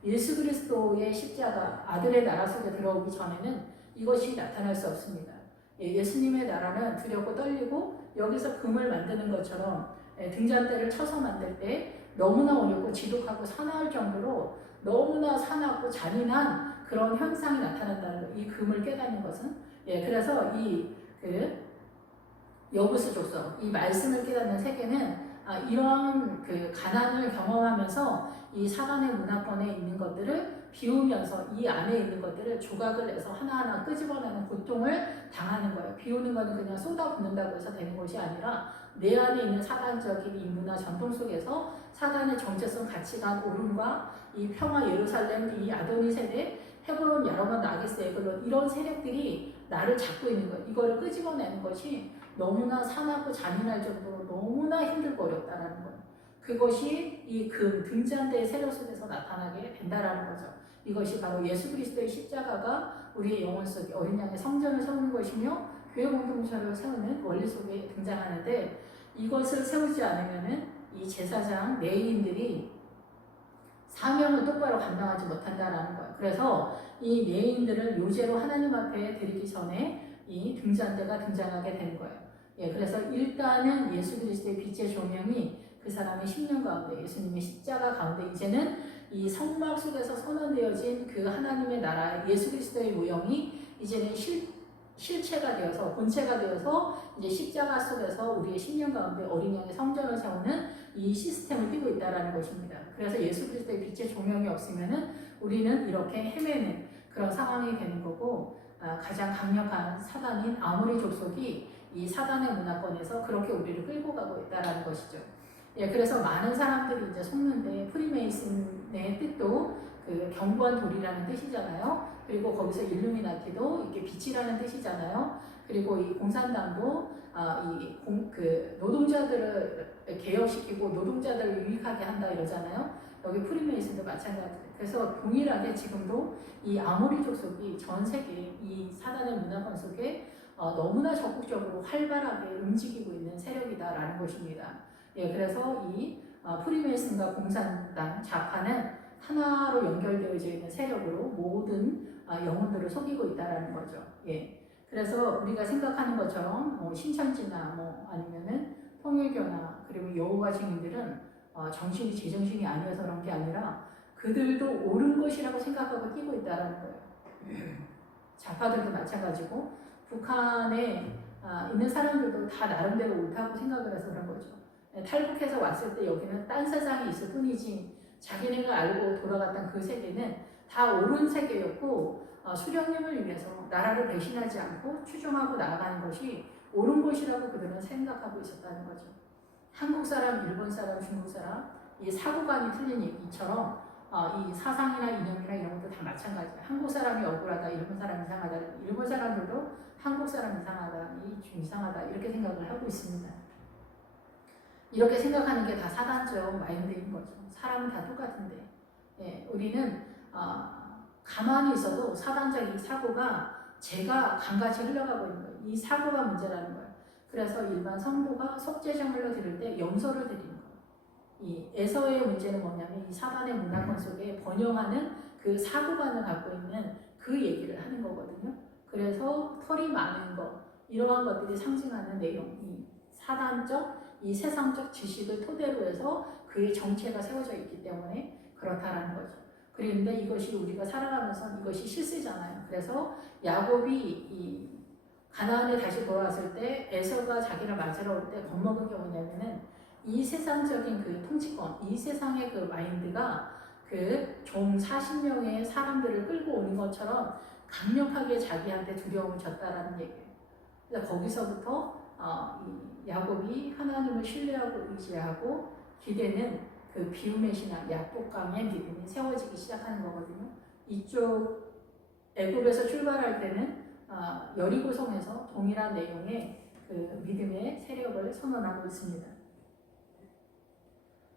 예수 그리스도의 십자가 아들의 나라 속에 들어오기 전에는 이것이 나타날 수 없습니다. 예수님의 나라는 두렵고 떨리고 여기서 금을 만드는 것처럼 등잔대를 쳐서 만들 때 너무나 어렵고 지독하고 사나울 정도로 너무나 사납고 잔인한 그런 현상이 나타난다는 거예요. 이 금을 깨닫는 것은. 그래서 여부수 족속, 이 말씀을 깨닫는 세계는 이러한 그 가난을 경험하면서 이 사단의 문화권에 있는 것들을 비우면서 이 안에 있는 것들을 조각을 내서 하나하나 끄집어내는 고통을 당하는 거예요. 비우는 거는 그냥 쏟아붓는다고 해서 되는 것이 아니라 내 안에 있는 사단적인 이 문화 전통 속에서 사단의 정체성 가치관 오름과 이 평화 예루살렘 이 아도니 세대 헤브론 여러분 나게스 에글론 이런 세력들이 나를 잡고 있는 거예요. 이거를 끄집어내는 것이 너무나 사납고 잔인할 정도로 너무나 힘들고 어렵다라는 거예요. 그것이 이 등잔대의 세력 속에서 나타나게 된다라는 거죠. 이것이 바로 예수 그리스도의 십자가가 우리의 영혼 속에 어린 양의 성전을 세우는 것이며 교회 공동체를 세우는 원리 속에 등장하는데 이것을 세우지 않으면은 이 제사장 레위인들이 사명을 똑바로 감당하지 못한다라는 거예요. 그래서 이 레위인들을 요제로 하나님 앞에 드리기 전에 이 등잔대가 등장하게 되는 거예요. 그래서 일단은 예수 그리스도의 빛의 조명이 그 사람의 심령 가운데 예수님의 십자가 가운데 이제는 이 성막 속에서 선언되어진 그 하나님의 나라 예수 그리스도의 모형이 이제는 실체가 되어서 본체가 되어서 이제 십자가 속에서 우리의 심령 가운데 어린 양의 성전을 세우는 이 시스템을 띄고 있다라는 것입니다. 그래서 예수 그리스도의 빛의 조명이 없으면은 우리는 이렇게 헤매는 그런 상황이 되는 거고 가장 강력한 사단인 아모리 족속이 이 사단의 문화권에서 그렇게 우리를 끌고 가고 있다라는 것이죠. 예, 그래서 많은 사람들이 이제 속는데 프리메이슨의 뜻도 그 견고한 돌이라는 뜻이잖아요. 그리고 거기서 일루미나티도 이게 빛이라는 뜻이잖아요. 그리고 이 공산당도 그 노동자들을 개혁시키고 노동자들을 유익하게 한다 이러잖아요. 여기 프리메이슨도 마찬가지예요. 그래서 동일하게 지금도 이 아모리 족속이 전 세계 이 사단의 문화권 속에 너무나 적극적으로 활발하게 움직이고 있는 세력이다라는 것입니다. 예, 그래서 이 프리메이슨과 공산당 좌파는 하나로 연결되어져 있는 세력으로 모든 영혼들을 속이고 있다라는 거죠. 예. 그래서 우리가 생각하는 것처럼 신천지나 아니면은 통일교나 그리고 여호와 증인들은 정신이 제정신이 아니어서 그런 게 아니라 그들도 옳은 것이라고 생각하고 뛰고 있다라는 거예요. 좌파들도 마찬가지고 북한에 있는 사람들도 다 나름대로 옳다고 생각을 해서 그런 거죠. 탈북해서 왔을 때 여기는 딴 세상이 있을 뿐이지 자기네가 알고 돌아갔던 그 세계는 다 옳은 세계였고 수령님을 위해서 나라를 배신하지 않고 추종하고 나아가는 것이 옳은 것이라고 그들은 생각하고 있었다는 거죠. 한국 사람, 일본 사람, 중국 사람 이 사고관이 틀린 얘기처럼 이 사상이나 이념이나 이런 것도 다 마찬가지예요. 한국 사람이 억울하다, 일본 사람이 이상하다, 일본 사람들도 한국 사람이 이상하다, 이상하다 이렇게 생각을 하고 있습니다. 이렇게 생각하는 게 다 사단적 마인드인 거죠. 사람은 다 똑같은데 예, 우리는 가만히 있어도 사단적 이 사고가 제가 강같이 흘러가고 있는 거예요. 이 사고가 문제라는 거예요. 그래서 일반 성도가 속죄제물로 드릴 때 염소를 드리는 거예요. 이 에서의 문제는 뭐냐면 이 사단의 문화권 속에 번영하는 그 사고관을 갖고 있는 그 얘기를 하는 거거든요. 그래서 털이 많은 것 이러한 것들이 상징하는 내용, 이 사단적 이 세상적 지식을 토대로 해서 그의 정체가 세워져 있기 때문에 그렇다라는 거죠. 그런데 이것이 우리가 살아가면서 이것이 실세잖아요. 그래서 야곱이 이 가나안에 다시 돌아왔을 때 에서가 자기를 맞으러 올 때 겁먹은 게 뭐냐면은 이 세상적인 그 통치권, 이 세상의 그 마인드가 그 종 40명의 사람들을 끌고 오는 것처럼 강력하게 자기한테 두려움을 줬다라는 얘기예요. 그래서 거기서부터 이 야곱이 하나님을 신뢰하고 의지하고 기대는 그 비움의 신앙, 약복강의 믿음이 세워지기 시작하는 거거든요. 이쪽 애굽에서 출발할 때는 여리고성에서 동일한 내용의 그 믿음의 세력을 선언하고 있습니다.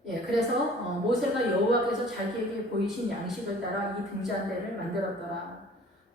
예, 그래서 모세가 여호와께서 자기에게 보이신 양식을 따라 이 등잔대를 만들었더라.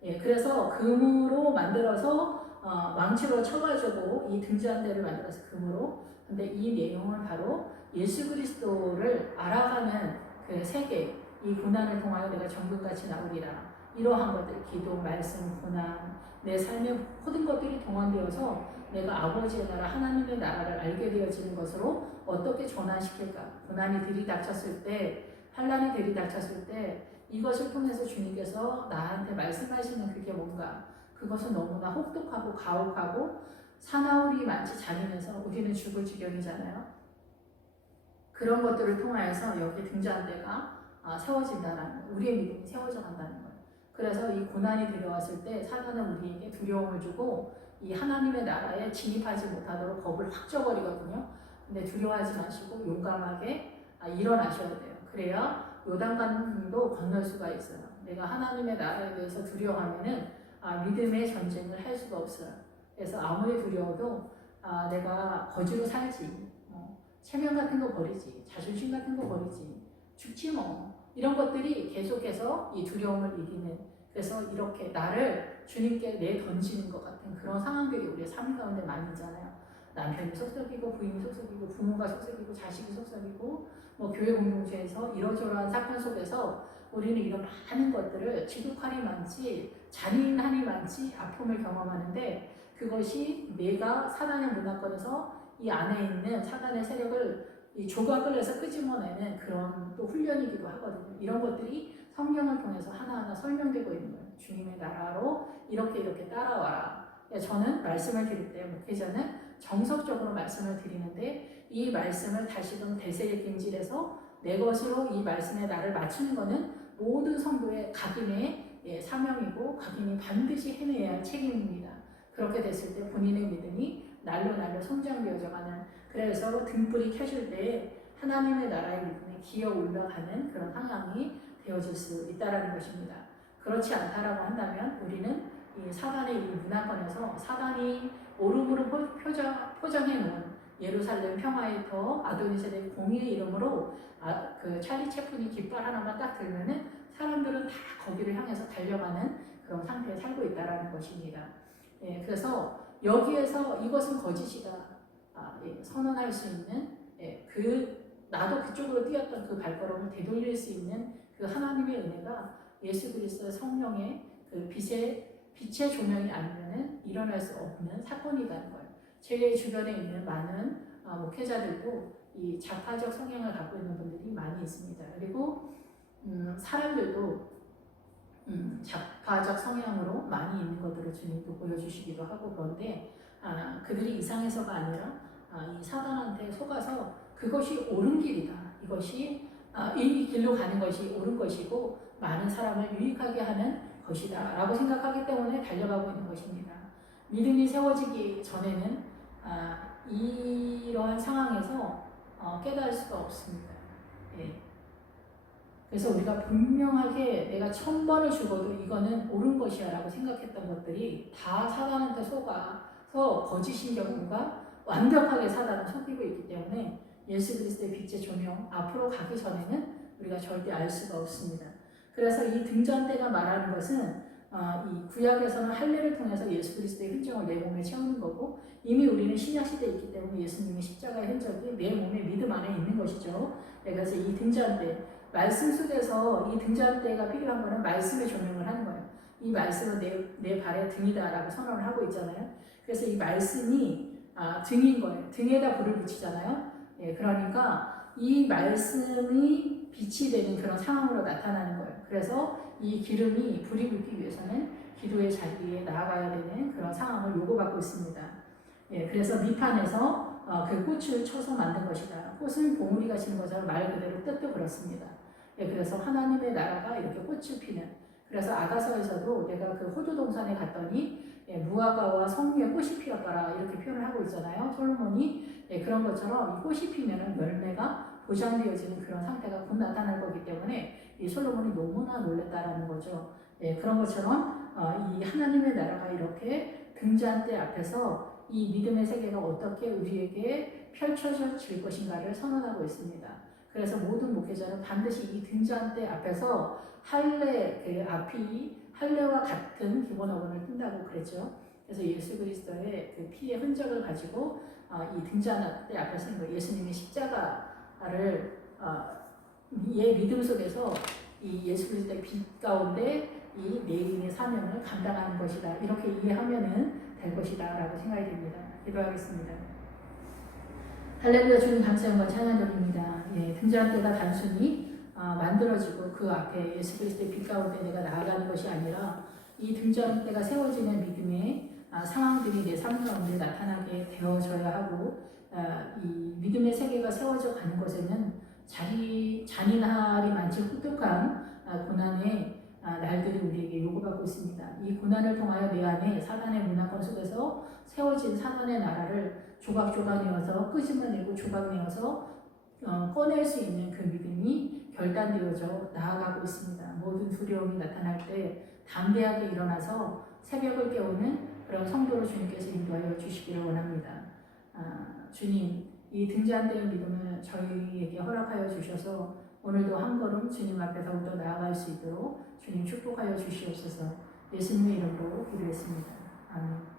예, 그래서 금으로 만들어서 망치로 쳐가지고 이 등잔대를 만들어서 금으로. 근데 이 내용은 바로 예수 그리스도를 알아가는 그 세계, 이 고난을 통하여 내가 정금같이 나오리라. 이러한 것들, 기도, 말씀, 고난, 내 삶의 모든 것들이 동원되어서 내가 아버지의 나라, 하나님의 나라를 알게 되어지는 것으로 어떻게 전환시킬까? 고난이 들이닥쳤을 때, 환난이 들이닥쳤을 때 이것을 통해서 주님께서 나한테 말씀하시는 그게 뭔가? 그것은 너무나 혹독하고 가혹하고 사나울이 많지 잔인해서 우리는 죽을 지경이잖아요. 그런 것들을 통하여서 여기 등잔대가 세워진다는 거예요. 우리의 믿음이 세워져 간다는 거예요. 그래서 이 고난이 들어왔을 때 사단은 우리에게 두려움을 주고 이 하나님의 나라에 진입하지 못하도록 겁을 확 줘버리거든요. 근데 두려워하지 마시고 용감하게 일어나셔야 돼요. 그래야 요단강도 건널 수가 있어요. 내가 하나님의 나라에 대해서 두려워하면은 믿음의 전쟁을 할 수가 없어요. 그래서 아무리 두려워도 내가 거지로 살지, 체면 같은 거 버리지, 자존심 같은 거 버리지, 죽지 뭐. 이런 것들이 계속해서 이 두려움을 이기는, 그래서 이렇게 나를 주님께 내던지는 것 같은 그런 상황들이 우리의 삶 가운데 많이 있잖아요. 남편이 속썩이고 부인이 속썩이고 부모가 속썩이고 자식이 속썩이고 교회 공동체에서 이러저러한 사건 속에서 우리는 이런 많은 것들을 지독하니 많지 잔인하니 많지 아픔을 경험하는데 그것이 내가 사단의 문화권에서 이 안에 있는 사단의 세력을 이 조각을 해서 끄집어내는 그런 또 훈련이기도 하거든요. 이런 것들이 성경을 통해서 하나하나 설명되고 있는 거예요. 주님의 나라로 이렇게 따라와라. 저는 말씀을 드릴 때 목회자는 정석적으로 말씀을 드리는데 이 말씀을 다시금 대세김질해서 내 것으로 이 말씀에 나를 맞추는 것은 모든 성도의 각인의 사명이고 각인이 반드시 해내야 할 책임입니다. 그렇게 됐을 때 본인의 믿음이 날로 성장되어져가는, 그래서 등불이 켜질 때 하나님의 나라의 믿음에 기어 올라가는 그런 상황이 되어질 수 있다라는 것입니다. 그렇지 않다라고 한다면 우리는 이 사단의 이 문화권에서 사단이 오름으로 표정해 놓은 예루살렘 평화의 터 아도니세대 공의의 이름으로 그 찰리 채플이 깃발 하나만 딱 들면은 사람들은 다 거기를 향해서 달려가는 그런 상태에 살고 있다라는 것입니다. 예, 그래서 여기에서 이것은 거짓이다 선언할 수 있는 나도 그쪽으로 뛰었던 그 발걸음을 되돌릴 수 있는 그 하나님의 은혜가 예수 그리스도의 성령의 그 빛의 조명이 아니면은 일어날 수 없는 사건이라는 거예요. 제 주변에 있는 많은 목회자들도 이 좌파적 성향을 갖고 있는 분들이 많이 있습니다. 그리고 사람들도 좌파적 성향으로 많이 있는 것들을 주님도 보여주시기도 하고 그런데 그들이 이상해서가 아니라 이 사단한테 속아서 그것이 옳은 길이다. 이것이 이 길로 가는 것이 옳은 것이고 많은 사람을 유익하게 하는 것이다 라고 생각하기 때문에 달려가고 있는 것입니다. 믿음이 세워지기 전에는 이러한 상황에서 깨달을 수가 없습니다. 예. 그래서 우리가 분명하게 내가 1000번을 죽어도 이거는 옳은 것이야 라고 생각했던 것들이 다 사단한테 속아서 거짓인 경우가 완벽하게 사단을 속이고 있기 때문에 예수 그리스도의 빛의 조명 앞으로 가기 전에는 우리가 절대 알 수가 없습니다. 그래서 이 등잔대가 말하는 것은 이 구약에서는 할례를 통해서 예수 그리스도의 흔적을 내 몸에 채우는 거고 이미 우리는 신약 시대에 있기 때문에 예수님의 십자가의 흔적이 내 몸의 믿음 안에 있는 것이죠. 그래서 이 등잔대 말씀 속에서 이 등잔대가 필요한 것은 말씀의 조명을 하는 거예요. 이 말씀은 내 발의 등이다라고 선언을 하고 있잖아요. 그래서 이 말씀이 등인 거예요. 등에다 불을 붙이잖아요. 예, 그러니까 이 말씀이 빛이 되는 그런 상황으로 나타나는 거예요. 그래서 이 기름이 불이 붙기 위해서는 기도의 자리에 나아가야 되는 그런 상황을 요구받고 있습니다. 예, 그래서 밑판에서 그 꽃을 쳐서 만든 것이다. 꽃은 봉우리가 지는 것처럼 말 그대로 뜻도 그렇습니다. 예, 그래서 하나님의 나라가 이렇게 꽃을 피는 그래서 아가서에서도 내가 그 호두 동산에 갔더니 무화과와 성류의 꽃이 피었더라 이렇게 표현을 하고 있잖아요. 솔로몬이 그런 것처럼 이 꽃이 피면은 열매가 보장되어지는 그런 상태가 곧 나타날 거기 때문에 이 솔로몬이 너무나 놀랬다라는 거죠. 그런 것처럼 이 하나님의 나라가 이렇게 등잔대 앞에서 이 믿음의 세계가 어떻게 우리에게 펼쳐질 것인가를 선언하고 있습니다. 그래서 모든 목회자는 반드시 이 등잔대 앞에서 할례 할례와 같은 기본 어근을 뜬다고 그랬죠. 그래서 예수 그리스도의 그 피의 흔적을 가지고 이 등잔대 앞에 서는 거 예수님의 십자가를 이 믿음 속에서 이 예수 그리스도의 빛 가운데 이 내인의 사명을 감당하는 것이다. 이렇게 이해하면은 될 것이다라고 생각이 됩니다. 기도하겠습니다. 할렐루야 주님 감사 영광 찬양드립니다. 등잔대가 단순히 만들어지고 그 앞에 예수 그리스도의 빛 가운데 내가 나아가는 것이 아니라 이 등잔대가 세워지는 믿음의 상황들이 내 삶 가운데 나타나게 되어져야 하고 이 믿음의 세계가 세워져 가는 것에는 잔인하리 많지 혹독한 고난의 날들이 우리에게 요구받고 있습니다. 이 고난을 통하여 내 안에 사단의 문화권 속에서 세워진 사단의 나라를 조각조각 내어서 끄집어내고 조각내어서 꺼낼 수 있는 그 믿음이 결단되어져 나아가고 있습니다. 모든 두려움이 나타날 때 담대하게 일어나서 새벽을 깨우는 그런 성도로 주님께서 인도하여 주시기를 원합니다. 주님, 이 등잔대의 믿음을 저희에게 허락하여 주셔서 오늘도 한 걸음 주님 앞에 더욱더 나아갈 수 있도록 주님 축복하여 주시옵소서. 예수님의 이름으로 기도했습니다. 아멘.